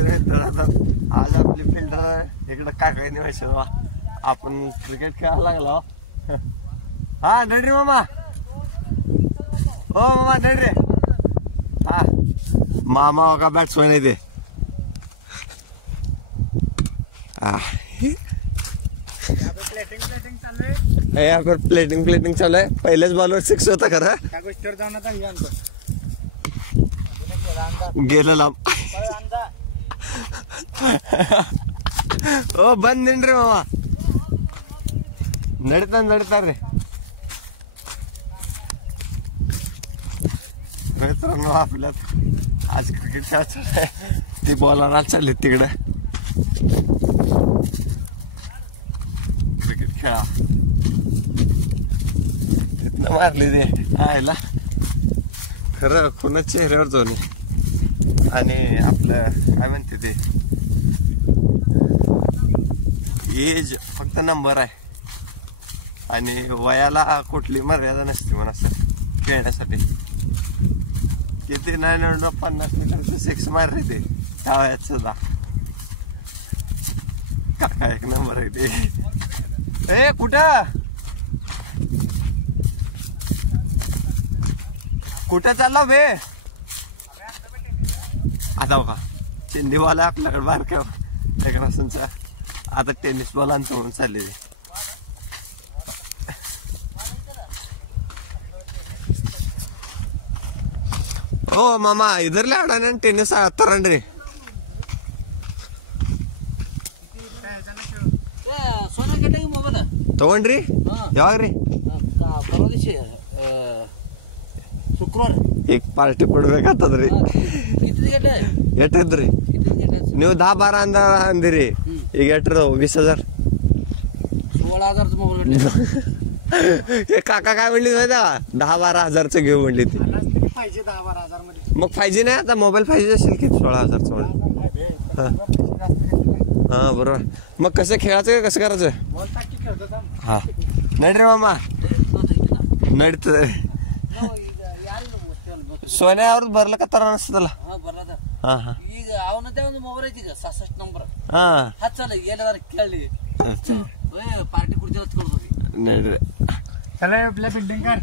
शेतकरी मित्रांनो, आज आपली फील्ड इकडं काय निवायचं बा. आपण क्रिकेट खेळायला लागलो. हा नड रे मामा. हो मामा नड रे. हा मामा का बॅट्समॅन आहे ते. यहाँ पर प्लेटिंग चालू है. पहिलेच बॉलवर 6 होता खरा. गेलं लांब. ओ बंद निंड रे मामा. नडता रे मित्रांनो. आपल्यात आज क्रिकेट खेळायचं आहे. ती बॉलर चालली तिकडे क्रिकेट खेळा. तिथनं मारली ते आयला. खरं खुनच चेहऱ्यावर जाऊन. आणि आपलं काय म्हणते ते एज फक्त नंबर आहे. आणि वयाला कुठली मर्यादा नसते म्हणून असं खेळण्यासाठी. किती 950 मीटरचं 6 मारले ते त्या वयात सुद्धा. काका एक नंबर आहे ते. ए कुठं चालला बे. आता बघा चिंदी बॉल आपल्याकडे बारक्या टेकनासूनचा. आता टेनिस बॉल आणतो म्हणून चालले. ओ मामा इधर ले आड़ा टेनिस तरंड रे. ತಗೊಂಡ್ರಿ ಯಾವಾಗ್ರಿ. ಶುಕ್ರವಾರ ಈಗ ಪಾರ್ಟಿ ಕೊಡ್ಬೇಕಾಗ್ತದ್ರಿ. ಎಷ್ಟಿದ್ರಿ ನೀವು 10-12 ಅಂದಿರಿ. ಈಗ ಎಷ್ಟ್ರ 20,000. 16,000 मोबाईल. हे काका काय म्हणली माहिती का 10-12 घेऊ म्हणली ती. मग 5G नाही आता. मोबाईल 5G असेल की 16,000 हा बरोबर. मग कसं खेळायचं कसं करायचं. हा नड रे मामा नडत. सोन्यावर भरलं का तर नसतं त्याला. हा हा ಈಗ ಅವನ ಒಂದು ಮೊಬೈಲ್ ಐತಿ ಈಗ 66 ನಂಬರ್. ಹಾ ಹಚ್ಚಲ್ಲ ಎಲ್ಲಾರ ಕೇಳಿ ಪಾರ್ಟಿ ಕುಡಿದು ಹಚ್ಕೊಳ್ತೀವಿ. ನಡ್ರಿ चला आपल्या बिल्डिंग कर.